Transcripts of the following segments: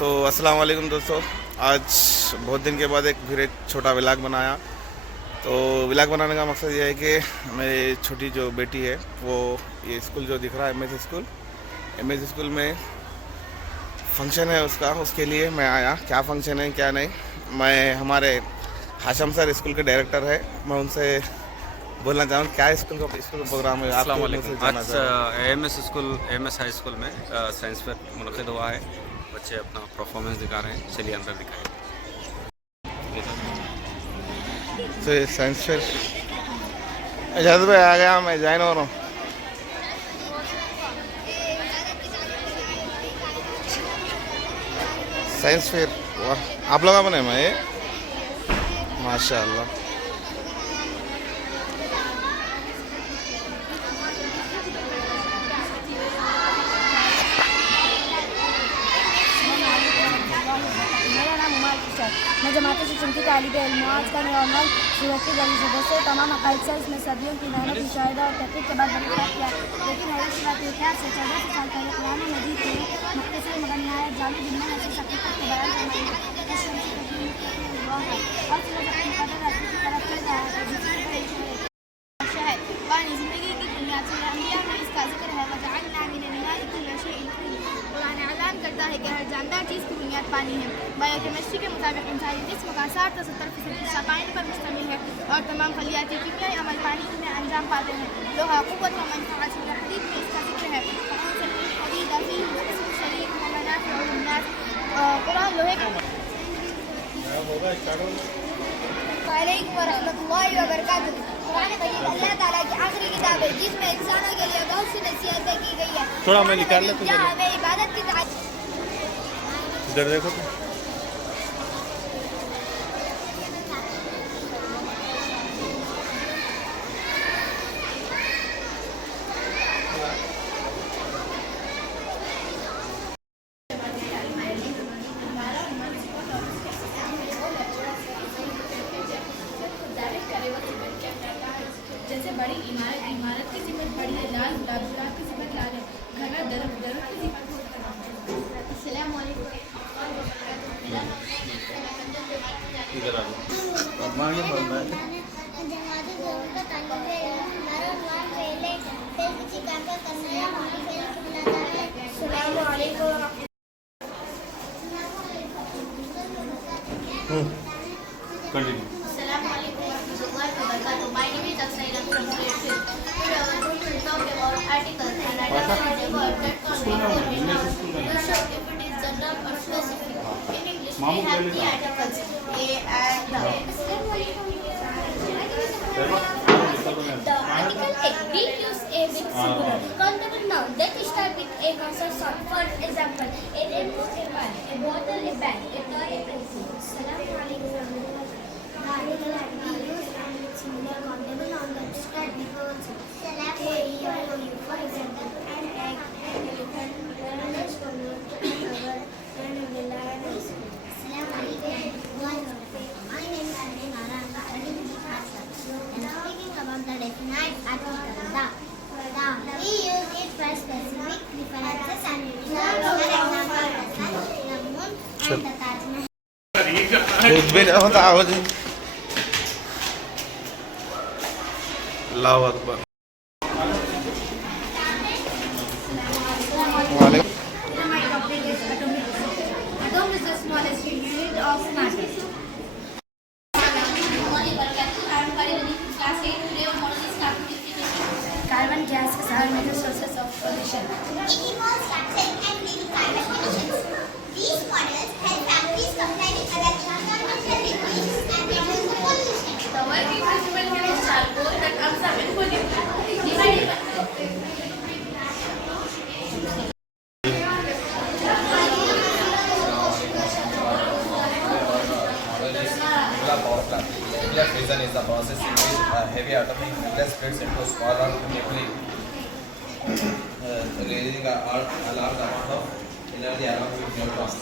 तो अस्सलाम वालेकुम दोस्तों। आज बहुत दिन के बाद फिर एक छोटा व्लॉग बनाया। तो व्लॉग बनाने का मकसद ये है कि मेरी छोटी जो बेटी है वो ये स्कूल जो दिख रहा है एमएस स्कूल में फंक्शन है उसका, उसके लिए मैं आया। क्या फंक्शन है क्या नहीं, मैं हमारे हाशम सर स्कूल के डायरेक्टर है, मैं उनसे बोलना चाहूँ क्या स्कूल का प्रोग्राम है। अस्सलाम वालेकुम। आज एम एस हाई स्कूल में साइंस फेयर मुनक़िद हुआ है। बच्चे अपना परफॉर्मेंस दिखा रहे हैं, चलिए अंदर दिखाएं। तो साइंस फेयर इजाज़त भाई आ गया, मैं ज्वाइन हो रहा हूँ। साइंस फेयर वाह, आप लोग बने मैं माशाल्लाह। मैं जमात से चिंती तालिब इल्म आज का मेरा अमल सूरत के जरिए सदस्य तमाम अकायद से इसमें सदियों की मेहनत मुशाहिदा और तहकीक के बाद बरकरार किया। लेकिन हैरत की बात यह क्या से 1400 साल पहले कुरान मजीद के मुख्तसर मगर नहायत जामी दुनिया में ऐसी हकीकत को बयान करना और ज़िंदगी की बुनियाद से अंबिया में इसका जिक्र है। कुरान ऐलान करता है कि हर जानदार चीज़ की बुनियाद पानी है। बायोकेमिस्ट्री के मुताबिक इंसानी जिस्म का 60 से 70% हिस्सा पानी पर मुश्तमिल है और तमाम खलियाती कीमियाई अमल पानी में अंजाम पाते हैं। लोहा क़ुव्वत व मनफ़अत हदीद में इसका जिक्र है। कुरान लोहे का कुरान मजीद अल्लाह ताला की आखिरी किताब है जिसमें इंसानों के लिए बहुत सी नसीहतें की गई है। थोड़ा मैं निकाल लेता हूं, हमें इबादत की इधर देखो तो। जैसे बड़ी इमारत की सिमत बड़ी है, लाल गुलाब की सिमत लाल है, घना दरख्त की सिमत। अस्सलाम वालेकुम। इधर आ continue. My name is Akshay from grade 5th. Today I am going to talk about articles and identification that contain to show if it is general or specific. In English, we have three articles, A and the. The article A. We use A with singular countable noun that start with A consonant sound. For example, a rainbow, a man, a bottle, a bag, a toy, a pencil. Similar countable noun that start with consonant. A, E, I, O, U. For example, an egg, an elephant, an astronaut, an hour, an umbrella, an ice cream. My name is Anil Nara. I am studying in class. I am speaking about the definite article the. We use it for specific references and meanings. For example, the sun, the moon, and the Taj Mahal. खुद भी नहीं होता आवाज। अल्लाहु Akbar. Atom is the smallest unit of matter. Carbon gas is our major sources of pollution. It involves capturing and cleaning carbon emissions. These models help factories comply with other environmental regulations and reduce the pollution. The working principle here is charcoal that absorbs and pollutes. Divided by Power plant. Nuclear fission is the process in which heavy atomic nucleus splits into smaller nuclei, releasing a large amount of energy along with neutrons.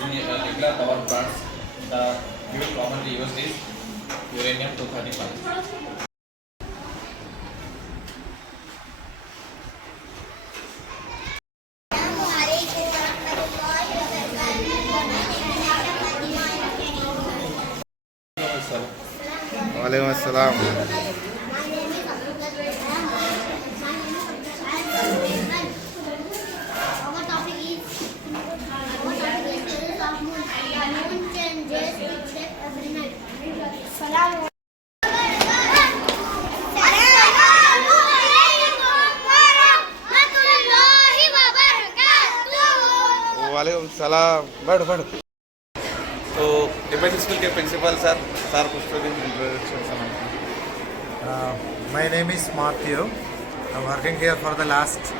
In nuclear power plants, the fuel commonly used is uranium-235. वालेकुम अस्सलाम। My name is Abdul Kalam. My name is Abdul Kalam. Our topic is phases of moon. The moon changes its shape every night. Salam. वालेकुम सलाम। बैठो बैठो। तो MS school के principal sir कुछ तो दिन इंट्रोडक्शन सुनाएं। My name is Matthew. I'm working here for the last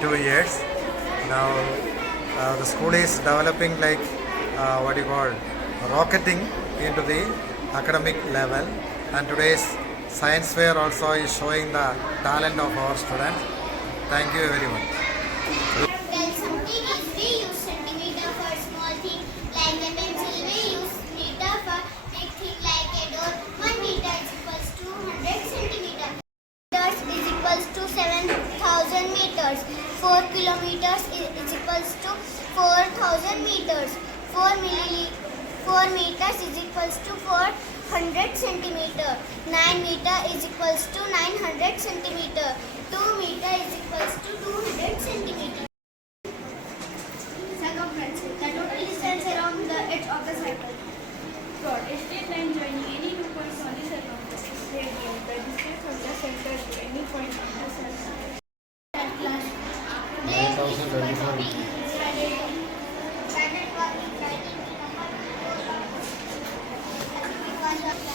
2 years. Now the school is developing like what you call rocketing into the academic level, and today's science fair also is showing the talent of our students. Thank you very much. Tell something is we use centimeter for small thing like a pencil. We use meter for big thing like a door. 1 meter is equals to 100 centimeter. Meters is equals to 7,000 meters. 4 kilometers is equals to 4,000 meters. 4 meters is equals to 400 centimeter. 9 meter is equals to 900 centimeter. 2 meter is equals to 200 centimeter. Circumference. The total distance around the edge of the circle. Chord. A straight line joining any two points on the circumference. Radian. The distance from the center to any point on the circle. Class. 9,024.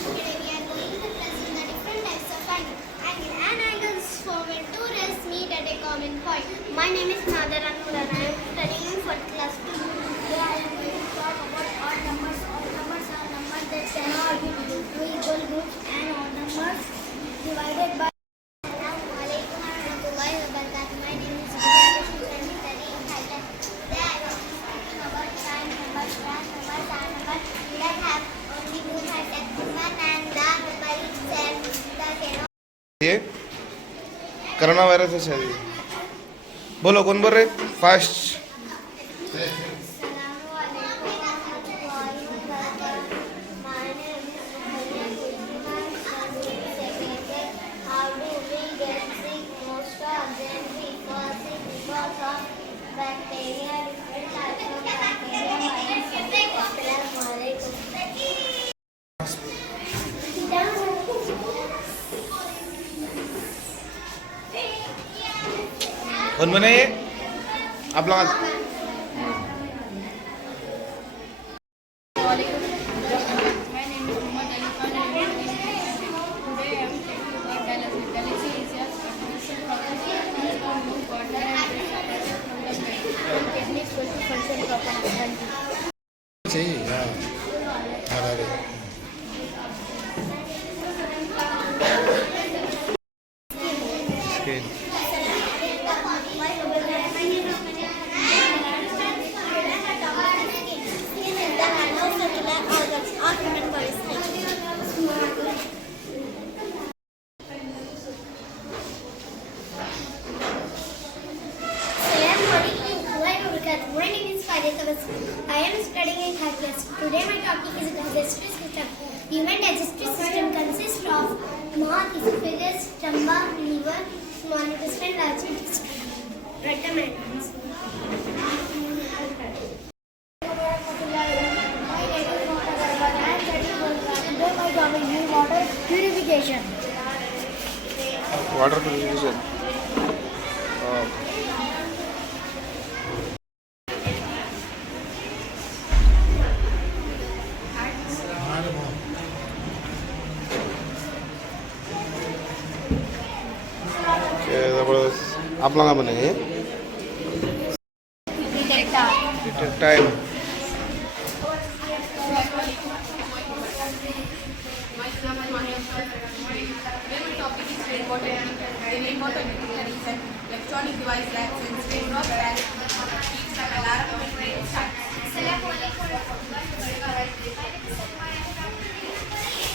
Today we are going to present the different types of angle. Angle and angles form when two rays meet at a common point. My name is Nader Anur and I am studying in 4th class 2. Today I am going to talk about odd numbers. Odd numbers are numbers that cannot be two equal groups, and odd numbers divided by. Assalamualaikum warahmatullahi wabarakatuh. My name is Zubaidah Bashir and I am studying Thailand. Today I was talking about prime numbers. Prime numbers are numbers that have only two sides at one, and the number is said that cannot. ये corona virus है शायद। बोलो कौन बोल रहे? Fast. Assalamualaikum warahmatullahi wabarakatuh. My name is Zubaidah Bashir. How do we get sick? Most of them we fall sick because of bacteria. Different types of bacteria. Assalamualaikum. कौन बने ये? आप लोग My name is Muhammad Ali Khan and I am studying today I am taking about galaxy. Galaxy is a condition property used to move water and pressure from the space. Techniques for function property. My name is Farid Tabassum. I am studying in 3rd class. Today my topic is digestive system. Human digestive system consists of mouth, esophagus, stomach, liver, small intestine, large intestine, rectum and lungs. Today my topic is water purification. Water purification. आप लोग बनेंगे time. Rainwater is an electronic device that sends raindrops and keeps an alarm when rain starts.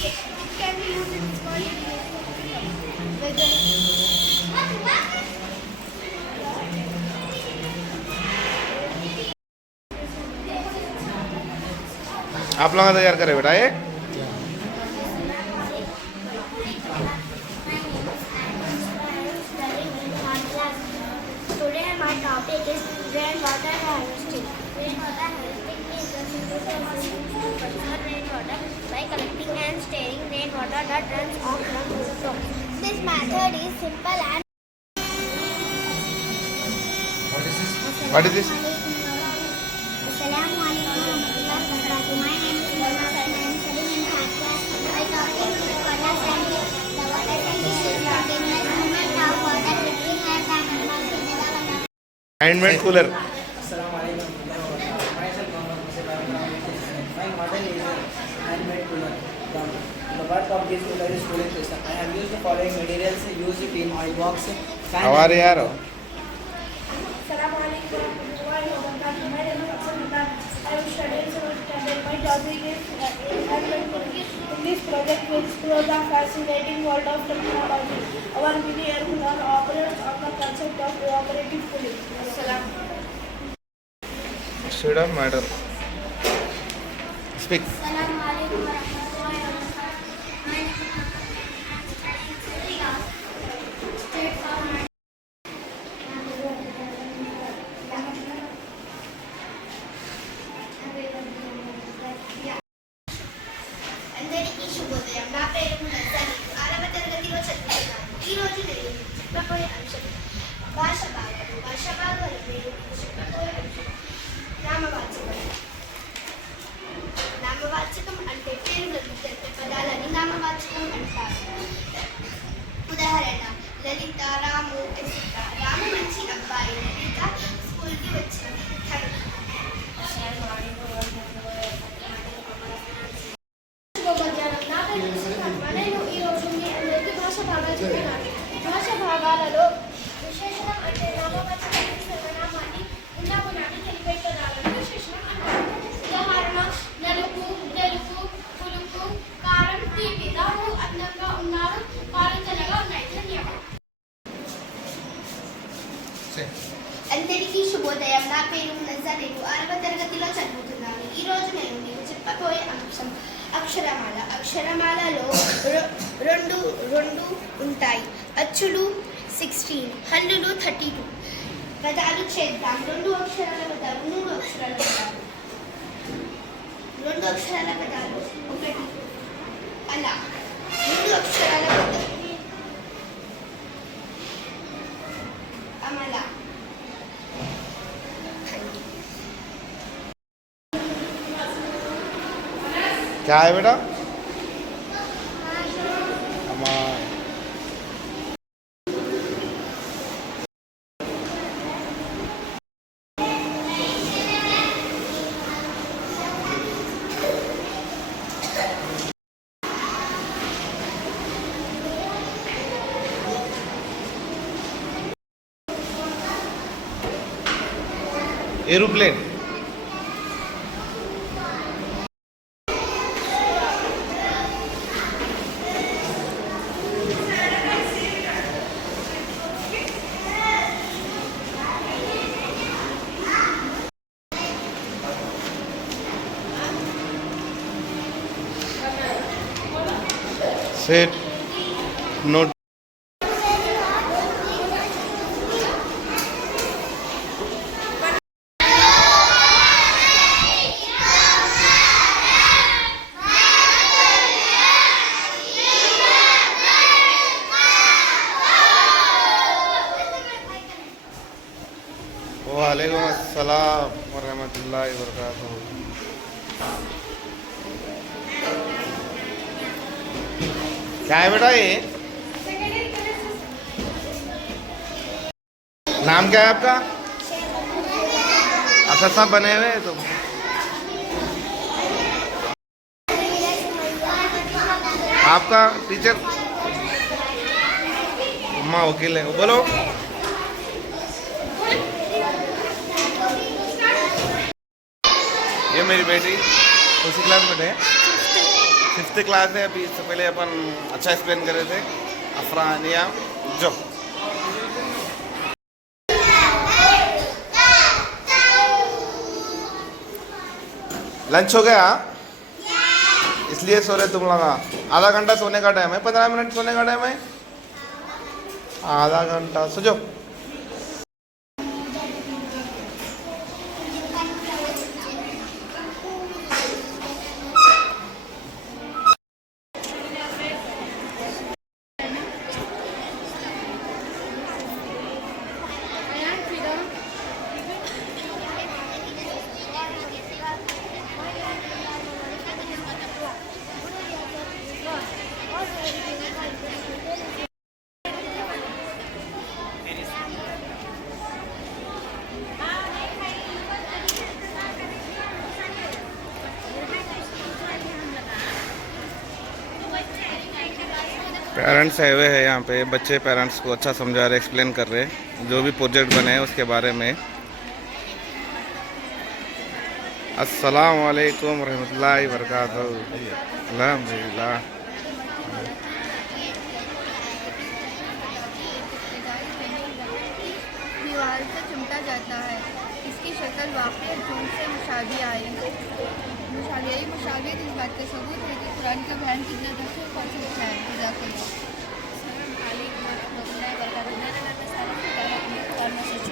It can be used in small आप लोग तैयार करें बेटा ये Rainwater harvesting. Rainwater harvesting is the simple process to conserve rainwater by collecting and storing rainwater that runs off from rooftops. This method is simple and What is this? Assalamu alaikum warahmatullahi wabarakatuh. My name is Mona and I am studying in 3rd class. I talking to the water cycle. The water cycle is continuous movement of water between earth and atmosphere. Handmade cooler. Assalamualaikum warahmatullahi wabarakatuh. Myself Muhammad Musib Ibrahim. My model is a handmade cooler. The work of this cooler is cooling system. I have used the following materials used in oil box, fan. हमारे यार हो. Assalamualaikum warahmatullahi wabarakatuh. My name is Abdul Rahman. I am studying 7th standard. My topic is handmade cooling. In this project, we explore the fascinating world of technology. Our mini air cooler operates on the concept of cooperative cooling. Assalam. Should have matter. Speak. Assalamu alaikum warahmatullahi wabarakatuh. My name is State Farm. అందరికీ శుభోదయం. నా పేరు మునజాని. 6వ తరగతిలో చదువుతున్నాను. ఈ రోజు నేను చెప్పబోయే అంశం భాష భాగాలు. భాష భాగాలు మీరు చెప్పబోయే అంశం నామవాచకం. నామవాచకం అంటే పేరులకు తెలిపే పదాలని నామవాచకం అంటారు. ఉదాహరణ లలిత, రాము ఎట్సెట్రా. రాము మంచి అబ్బాయి, లలిత స్కూల్కి వచ్చింది. నేను ఈ రోజు మీ అందరికీ భాష భాగాలు చెప్తున్నాను. భాష భాగాలలో విశేషణం అంటే నామవాచకాన్ని సర్వనామాన్ని ఉన్నగుణాన్ని తెలిపే పదాలను విశేషణం అంటారు. ఉదాహరణ నలుపు, తెలుపు, పులుపు, కారం, తీపి. రాము అందంగా ఉన్నారు, పాలు తెల్లగా ఉన్నాయి. ధన్యవాదాలు. అందరికీ శుభోదయం. నా పేరు మునజా. నేను 6వ తరగతిలో చదువుతున్నాను. ఈ రోజు నేను మీకు చెప్పబోయే అంశం అక్షరమాల. అక్షరమాలలో రెండు ఉంటాయి. అచ్చులు 16, హల్లులు 32. పదాలు చేద్దాం. 2 అక్షరాల పదాలు, 3 అక్షరాల పదాలు. 2 అక్షరాల పదాలు 1 అలా. 3 అక్షరాల పదాలు అమల. क्या है बेटा? अमान. एरोप्लेन. Set. Note. वालेकुम अस्सलाम वरहमतुल्लाहि वबरकातुहू. क्या है बेटा ये? नाम क्या है आपका? अच्छा सब बने हुए हैं तुम. आपका टीचर? अम्मा वकील है. बोलो. ये मेरी बेटी उसी क्लास में है, 5th क्लास है अभी. इससे पहले अपन अच्छा एक्सप्लेन कर रहे थे. अफरानिया जो लंच हो गया इसलिए सो रहे तुम लोग. आधा घंटा सोने का टाइम है, 15 मिनट सोने का टाइम है. आधा घंटा सो जाओ. पेरेंट्स आए हुए हैं यहाँ पे, बच्चे पेरेंट्स को अच्छा समझा रहे, एक्सप्लेन कर रहे हैं जो भी प्रोजेक्ट बने हैं उसके बारे में। अस्सलाम वालेकुम रहमतुल्लाहि बरकातहू। अल्हम्दुलिल्लाह। दीवार से चिमटा जाता है, इसकी शक्ल वाक़ई जून से मुशाबियत इस बात का सबूत है कि कुरान का बयान कितना दूसरे कॉन्सेप्ट है।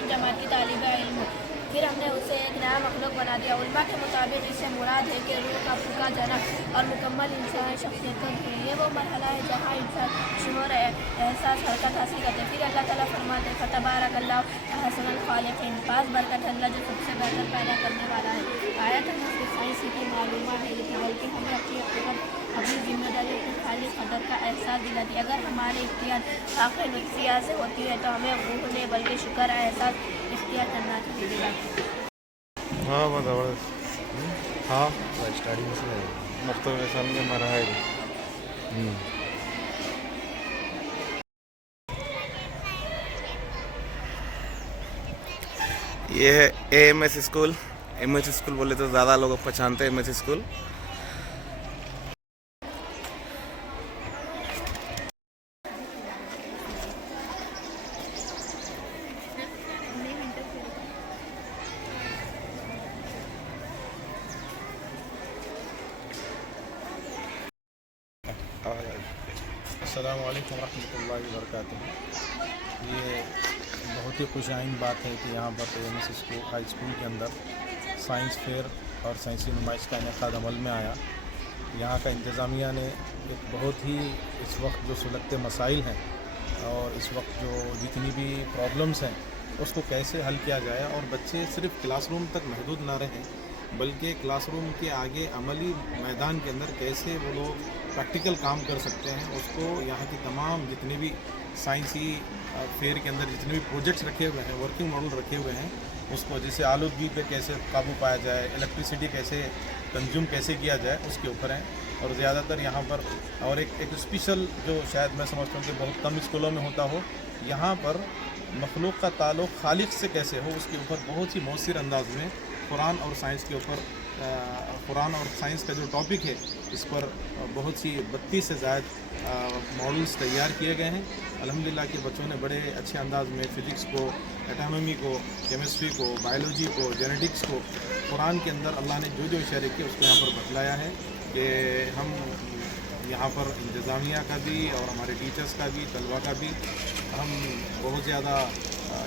जमात की तालिब इल्म, फिर हमने उसे एक नया मखलूक बना दिया। उल्मा के मुताबिक इससे मुराद है कि रूह का फूका जाना और मुकम्मल इंसान शख्सियत को है। ये वो मरहला है जहाँ इंसान शुर एहसास हरकत हासिल करते। फिर अल्लाह ताला फरमाते फतबारकल्लाहु अहसनुल खालिकीन, पास बरकत अल्लाह जो सबसे बेहतर पैदा करने वाला है। आयत हमें सिर्फ साइंस की मालूमात नहीं देती, बल्कि हमें अपनी जिम्मेदारी अपने खाली कदर का एहसास दिलाती। अगर हमारे इख्तियार आखिर नुस्खिया से होती है तो हमें रूह ने बल्कि शुक्र एहसास इख्तियार करना चाहिए। हाँ ज़बरदस्त। हाँ स्टार्टिंग से मुख्तलिफ सामने मराहिल। ये है AMS स्कूल। MS स्कूल बोले तो ज़्यादा लोग पहचानते हैं MS स्कूल। अस्सलाम वालेकुम रहमतुल्लाहि व बरकातुहू। ये बहुत ही खुशाइन बात है कि यहाँ पर AMS स्कूल हाई स्कूल के अंदर साइंस फेयर और साइंसी नुमाइश का इनेकाद अमल में आया। यहाँ का इंतज़ामिया ने एक बहुत ही इस वक्त जो सुलगते मसाइल हैं और इस वक्त जो जितनी भी प्रॉब्लम्स हैं उसको कैसे हल किया जाए और बच्चे सिर्फ क्लासरूम तक महदूद ना रहें बल्कि क्लासरूम के आगे अमली मैदान के अंदर कैसे वो लोग प्रैक्टिकल काम कर सकते हैं, उसको यहाँ की तमाम जितने भी साइंसी फेयर के अंदर जितने भी प्रोजेक्ट्स रखे हुए हैं, वर्किंग मॉडल रखे हुए हैं, उसको जैसे आलूदगी पे कैसे काबू पाया जाए, इलेक्ट्रिसिटी कैसे कंज्यूम कैसे किया जाए, उसके ऊपर हैं। और ज़्यादातर यहाँ पर और एक स्पेशल जो शायद मैं समझता हूँ कि बहुत कम स्कूलों में होता हो, यहाँ पर मखलूक का ताल्लुक़ खालिक से कैसे हो उसके ऊपर बहुत ही मौसर अंदाज में कुरान और साइंस के ऊपर कुरान और साइंस का जो टॉपिक है इस पर बहुत सी 32 से ज़्यादा मॉडल्स तैयार किए गए हैं। अल्हम्दुलिल्लाह के बच्चों ने बड़े अच्छे अंदाज में फ़िज़िक्स को, एटॉनॉमी को, केमिस्ट्री को, बायोलॉजी को, जेनेटिक्स को कुरान के अंदर अल्लाह ने जो जो इशारे किए उसको यहाँ पर बतलाया है कि हम यहाँ पर इंतज़ामिया का भी और हमारे टीचर्स का भी, तलबा का भी हम बहुत ज़्यादा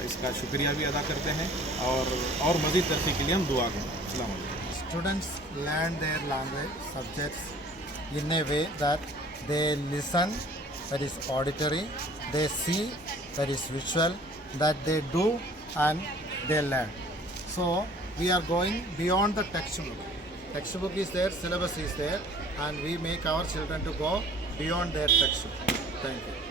इसका शुक्रिया भी अदा करते हैं और मज़ीद तरक्की के लिए हम दुआ करें। अस्सलाम वालेकुम। Students learn their language subjects in a way that they listen, that is auditory, they see, that is visual, that they do and they learn. So we are going beyond the textbook. Textbook is there, syllabus is there, and we make our children to go beyond their textbook. Thank you.